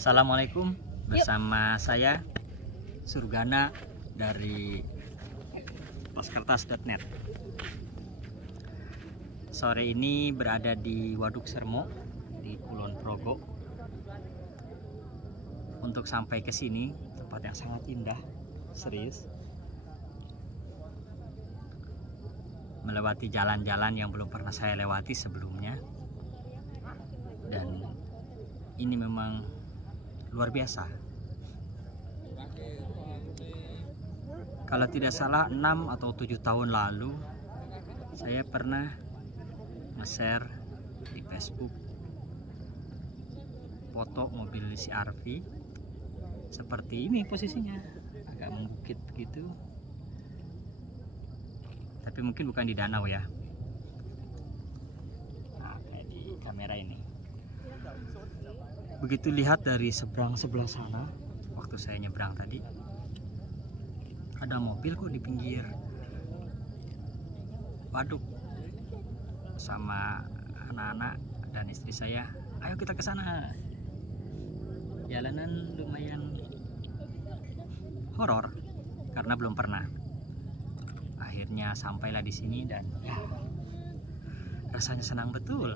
Assalamualaikum, bersama saya Surgana dari taskertas.net. Sore ini berada di Waduk Sermo di Kulon Progo. Untuk sampai ke sini, tempat yang sangat indah, serius. Melewati jalan-jalan yang belum pernah saya lewati sebelumnya. Dan ini memang luar biasa. Kalau tidak salah 6 atau 7 tahun lalu saya pernah nge-share di Facebook foto mobil CR-V seperti ini posisinya, agak membukit begitu, tapi mungkin bukan di danau ya. Nah, kayak di kamera ini. Begitu lihat dari seberang sebelah sana, waktu saya nyebrang tadi, ada mobil kok di pinggir waduk sama anak-anak dan istri saya. Ayo kita ke sana. Jalanan lumayan horor karena belum pernah. Akhirnya sampailah di sini dan ya, rasanya senang betul.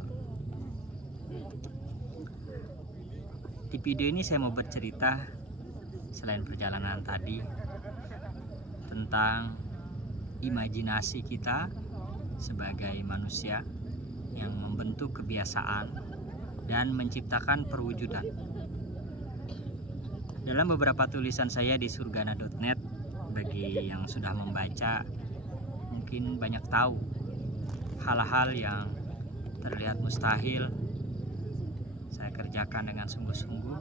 Di video ini saya mau bercerita selain perjalanan tadi tentang imajinasi kita sebagai manusia yang membentuk kebiasaan dan menciptakan perwujudan. Dalam beberapa tulisan saya di surgana.net, bagi yang sudah membaca mungkin banyak tahu hal-hal yang terlihat mustahil saya kerjakan dengan sungguh-sungguh,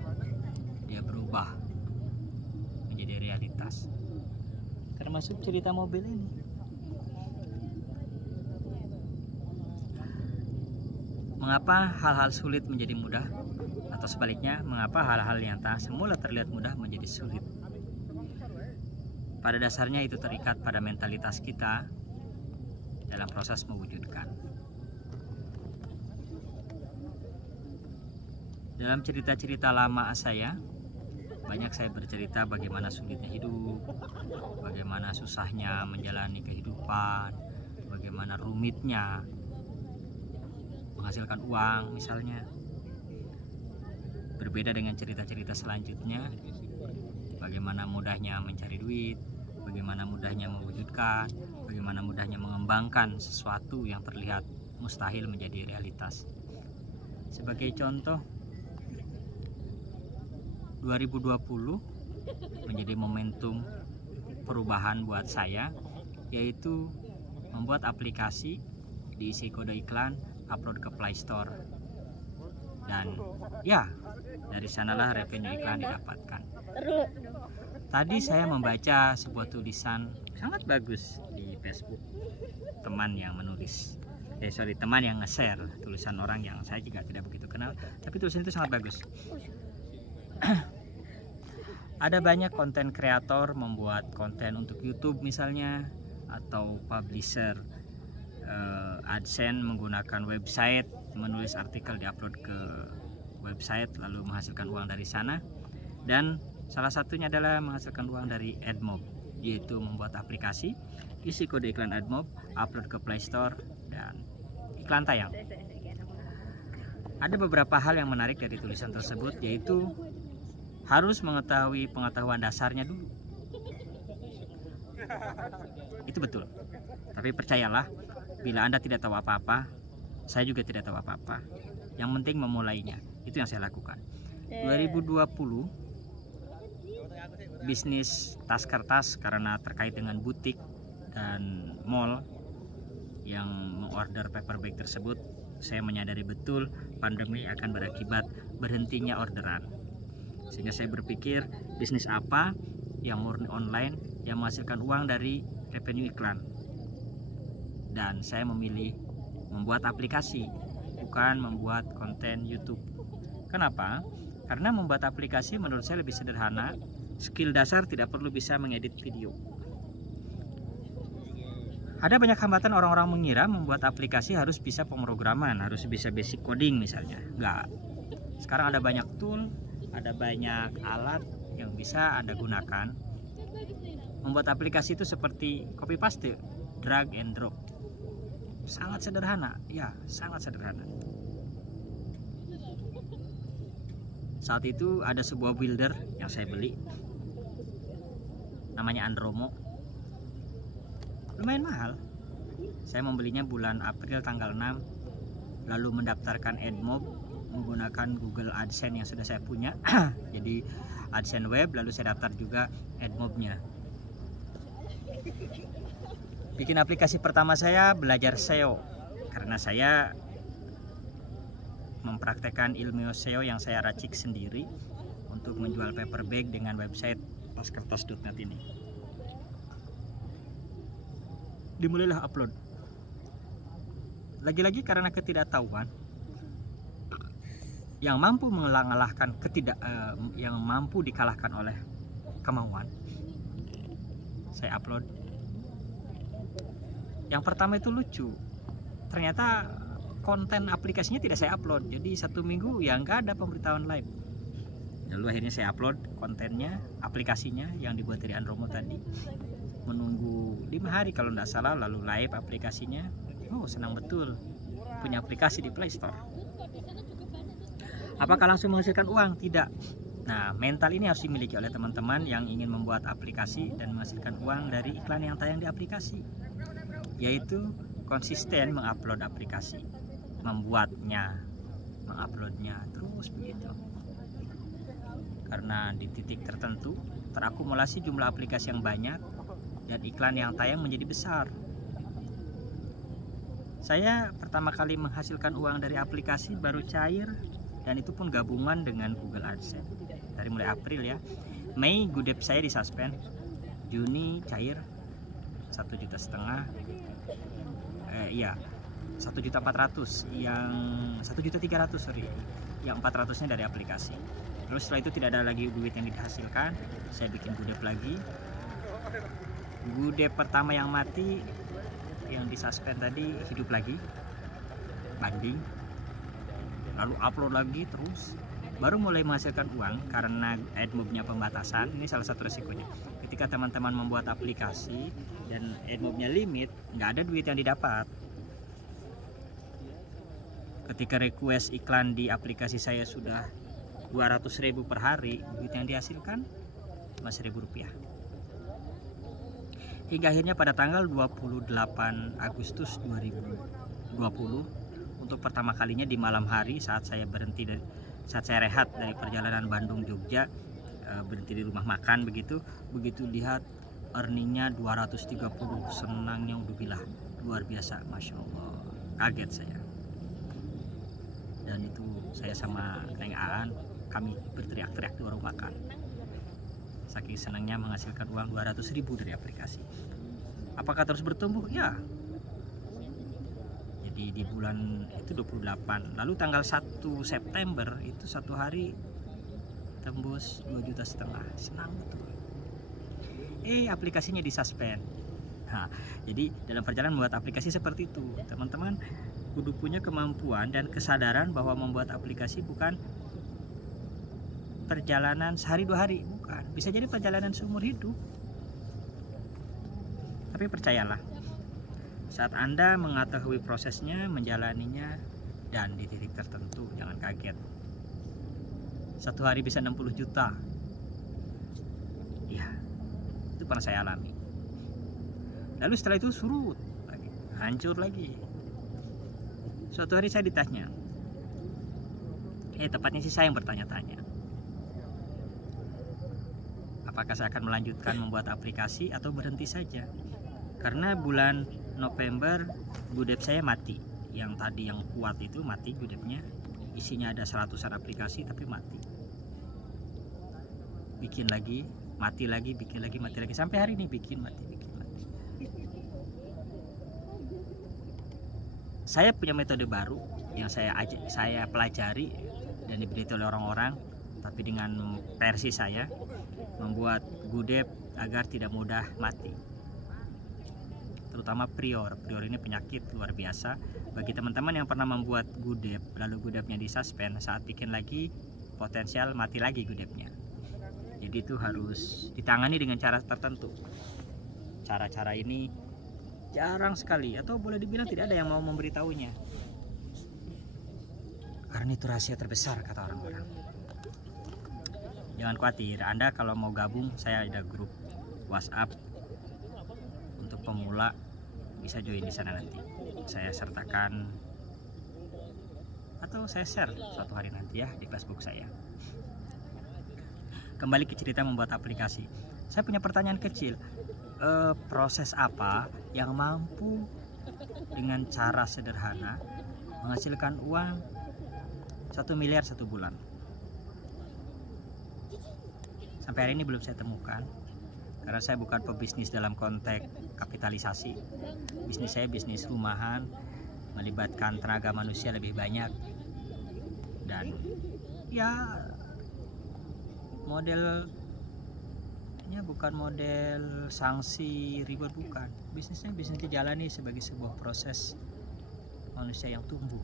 dia berubah menjadi realitas. Termasuk cerita mobil ini. Mengapa hal-hal sulit menjadi mudah? Atau sebaliknya, mengapa hal-hal yang tak semula terlihat mudah menjadi sulit? Pada dasarnya itu terikat pada mentalitas kita dalam proses mewujudkan. Dalam cerita-cerita lama saya, banyak saya bercerita bagaimana sulitnya hidup, bagaimana susahnya menjalani kehidupan, bagaimana rumitnya menghasilkan uang misalnya. Berbeda dengan cerita-cerita selanjutnya, bagaimana mudahnya mencari duit, bagaimana mudahnya mewujudkan, bagaimana mudahnya mengembangkan sesuatu yang terlihat mustahil menjadi realitas. Sebagai contoh, 2020 menjadi momentum perubahan buat saya, yaitu membuat aplikasi, diisi kode iklan, upload ke Play Store, dan ya, dari sanalah revenue iklan didapatkan. Tadi saya membaca sebuah tulisan sangat bagus di Facebook, teman yang menulis, teman yang nge-share tulisan orang yang saya juga tidak begitu kenal, tapi tulisan itu sangat bagus. Ada banyak konten kreator membuat konten untuk YouTube misalnya, atau publisher AdSense menggunakan website, menulis artikel, diupload ke website lalu menghasilkan uang dari sana. Dan salah satunya adalah menghasilkan uang dari AdMob, yaitu membuat aplikasi, isi kode iklan AdMob, upload ke Play Store, dan iklan tayang. Ada beberapa hal yang menarik dari tulisan tersebut, yaitu harus mengetahui pengetahuan dasarnya dulu. Itu betul. Tapi percayalah, bila Anda tidak tahu apa-apa, saya juga tidak tahu apa-apa. Yang penting memulainya. Itu yang saya lakukan. 2020 bisnis tas kertas karena terkait dengan butik dan mall yang mengorder paperback tersebut, saya menyadari betul pandemi akan berakibat berhentinya orderan. Sehingga saya berpikir bisnis apa yang murni online yang menghasilkan uang dari revenue iklan. Dan saya memilih membuat aplikasi, bukan membuat konten YouTube. Kenapa? Karena membuat aplikasi menurut saya lebih sederhana. Skill dasar tidak perlu bisa mengedit video. Ada banyak hambatan, orang-orang mengira membuat aplikasi harus bisa pemrograman, harus bisa basic coding misalnya. Enggak. Sekarang ada banyak tool ada banyak alat yang bisa Anda gunakan. Membuat aplikasi itu seperti copy paste, drag and drop. Sangat sederhana, ya, sangat sederhana. Saat itu ada sebuah builder yang saya beli, namanya Andromo. Lumayan mahal. Saya membelinya bulan April tanggal 6, lalu mendaftarkan AdMob menggunakan Google AdSense yang sudah saya punya. Jadi AdSense web, lalu saya daftar juga AdMob-nya. Bikin aplikasi pertama saya belajar SEO, karena saya mempraktekkan ilmu SEO yang saya racik sendiri untuk menjual paper bag dengan website taskertas.net ini. Dimulailah upload. Lagi-lagi karena ketidaktahuan, yang mampu mengalahkan yang mampu dikalahkan oleh kemauan, saya upload. Yang pertama itu lucu, ternyata konten aplikasinya tidak saya upload, jadi 1 minggu ya nggak ada pemberitahuan live. Lalu akhirnya saya upload kontennya, aplikasinya yang dibuat dari Andromo tadi. Menunggu 5 hari kalau tidak salah, lalu live aplikasinya. Oh, senang betul punya aplikasi di Play Store. Apakah langsung menghasilkan uang? Tidak. Nah, mental ini harus dimiliki oleh teman-teman yang ingin membuat aplikasi dan menghasilkan uang dari iklan yang tayang di aplikasi, yaitu konsisten mengupload aplikasi, membuatnya, menguploadnya terus begitu. Karena di titik tertentu terakumulasi jumlah aplikasi yang banyak dan iklan yang tayang menjadi besar. Saya pertama kali menghasilkan uang dari aplikasi baru cair, dan itu pun gabungan dengan Google AdSense. Dari mulai April ya, Mei Goodep saya disuspend, Juni cair 1,5 juta, 1.400.000, yang 1.300.000 sorry, yang 400-nya dari aplikasi. Terus setelah itu tidak ada lagi duit yang dihasilkan, saya bikin Goodep lagi. Goodep pertama yang mati, yang disuspend tadi, hidup lagi, banding, lalu upload lagi terus, baru mulai menghasilkan uang karena AdMob-nya pembatasan. Ini salah satu resikonya. Ketika teman-teman membuat aplikasi dan AdMob-nya limit, nggak ada duit yang didapat. Ketika request iklan di aplikasi saya sudah 200.000 per hari, duit yang dihasilkan cuma Rp1.000. Hingga akhirnya pada tanggal 28 Agustus 2020, untuk pertama kalinya di malam hari saat saya rehat dari perjalanan Bandung Jogja, berhenti di rumah makan begitu lihat earningnya 230, senangnya udzubillah, luar biasa, masya Allah, kaget saya. Dan itu saya sama Neng Aan, kami berteriak-teriak di warung makan, saking senangnya menghasilkan uang 200.000 dari aplikasi. Apakah terus bertumbuh? Ya. Di bulan itu 28, lalu tanggal 1 September itu satu hari tembus 2,5 juta, senang betul. Aplikasinya disuspend. Nah, jadi dalam perjalanan membuat aplikasi seperti itu, teman-teman kudu punya kemampuan dan kesadaran bahwa membuat aplikasi bukan perjalanan sehari 2 hari, bukan, bisa jadi perjalanan seumur hidup. Tapi percayalah, saat Anda mengetahui prosesnya, menjalaninya, dan di titik tertentu, jangan kaget. Satu hari bisa 60 juta. Ya, itu pernah saya alami. Lalu setelah itu surut lagi, hancur lagi. Suatu hari saya ditanya, tepatnya sih saya yang bertanya-tanya, apakah saya akan melanjutkan membuat aplikasi atau berhenti saja? Karena bulan November Goodep saya mati, yang tadi yang kuat itu mati Goodepnya, isinya ada 100-an aplikasi tapi mati. Bikin lagi, mati lagi, bikin lagi, mati lagi, sampai hari ini bikin mati. Saya punya metode baru yang saya pelajari dan diberitahu oleh orang-orang, tapi dengan versi saya, membuat Goodep agar tidak mudah mati, terutama prior ini penyakit luar biasa. Bagi teman-teman yang pernah membuat Goodep lalu Goodepnya disuspend, saat bikin lagi potensial mati lagi gudepnya. Jadi itu harus ditangani dengan cara tertentu. Cara-cara ini jarang sekali, atau boleh dibilang tidak ada yang mau memberitahunya, karena itu rahasia terbesar kata orang-orang. Jangan khawatir, Anda kalau mau gabung, saya ada grup WhatsApp untuk pemula, bisa join di sana nanti. Saya sertakan atau saya share suatu hari nanti ya di Facebook saya. Kembali ke cerita membuat aplikasi. Saya punya pertanyaan kecil. Proses apa yang mampu dengan cara sederhana menghasilkan uang 1 miliar 1 bulan? Sampai hari ini belum saya temukan, karena saya bukan pebisnis dalam konteks kapitalisasi. Bisnis saya bisnis rumahan, melibatkan tenaga manusia lebih banyak, dan ya modelnya bukan model sanksi reward, bukan. Bisnisnya bisnis dijalani sebagai sebuah proses manusia yang tumbuh,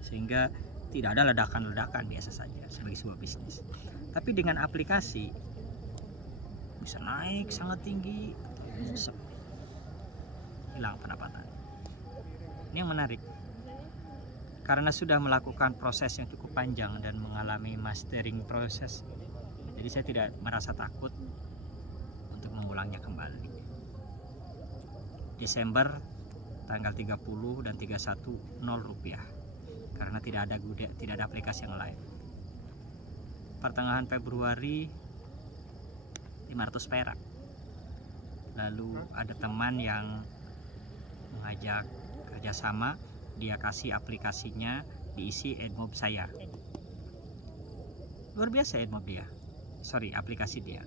sehingga tidak ada ledakan-ledakan, biasa saja sebagai sebuah bisnis. Tapi dengan aplikasi bisa naik sangat tinggi, bisa hilang pendapatan. Ini yang menarik, karena sudah melakukan proses yang cukup panjang dan mengalami mastering proses, jadi saya tidak merasa takut untuk mengulangnya kembali. Desember tanggal 30 dan 31 0 rupiah, karena tidak ada aplikasi yang lain. Pertengahan Februari 500 perak. Lalu ada teman yang mengajak kerjasama, dia kasih aplikasinya diisi AdMob saya. Luar biasa AdMob dia, aplikasi dia.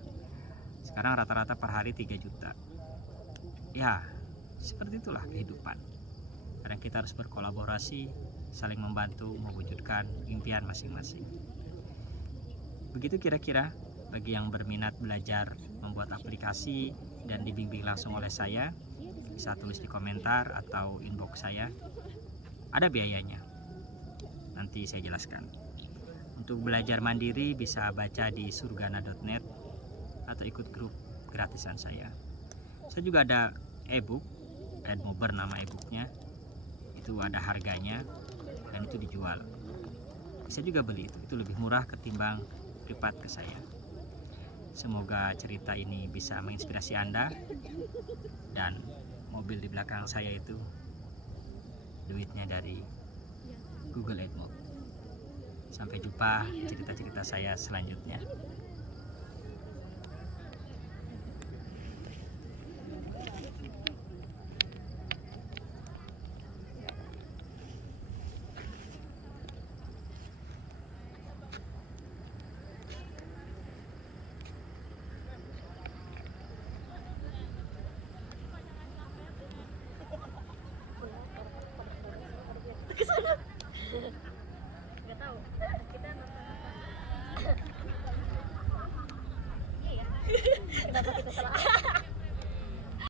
Sekarang rata-rata per hari 3 juta. Ya, seperti itulah kehidupan. Kadang kita harus berkolaborasi, saling membantu mewujudkan impian masing-masing. Begitu kira-kira bagi yang berminat belajar membuat aplikasi dan dibimbing langsung oleh saya, bisa tulis di komentar atau inbox saya. Ada biayanya, nanti saya jelaskan. Untuk belajar mandiri bisa baca di surgana.net atau ikut grup gratisan saya. Saya juga ada ebook, AdMober nama ebooknya, itu ada harganya dan itu dijual. Bisa juga beli itu lebih murah ketimbang privat ke saya. Semoga cerita ini bisa menginspirasi Anda, dan mobil di belakang saya itu duitnya dari Google AdMob. Sampai jumpa cerita-cerita saya selanjutnya. Ke sana.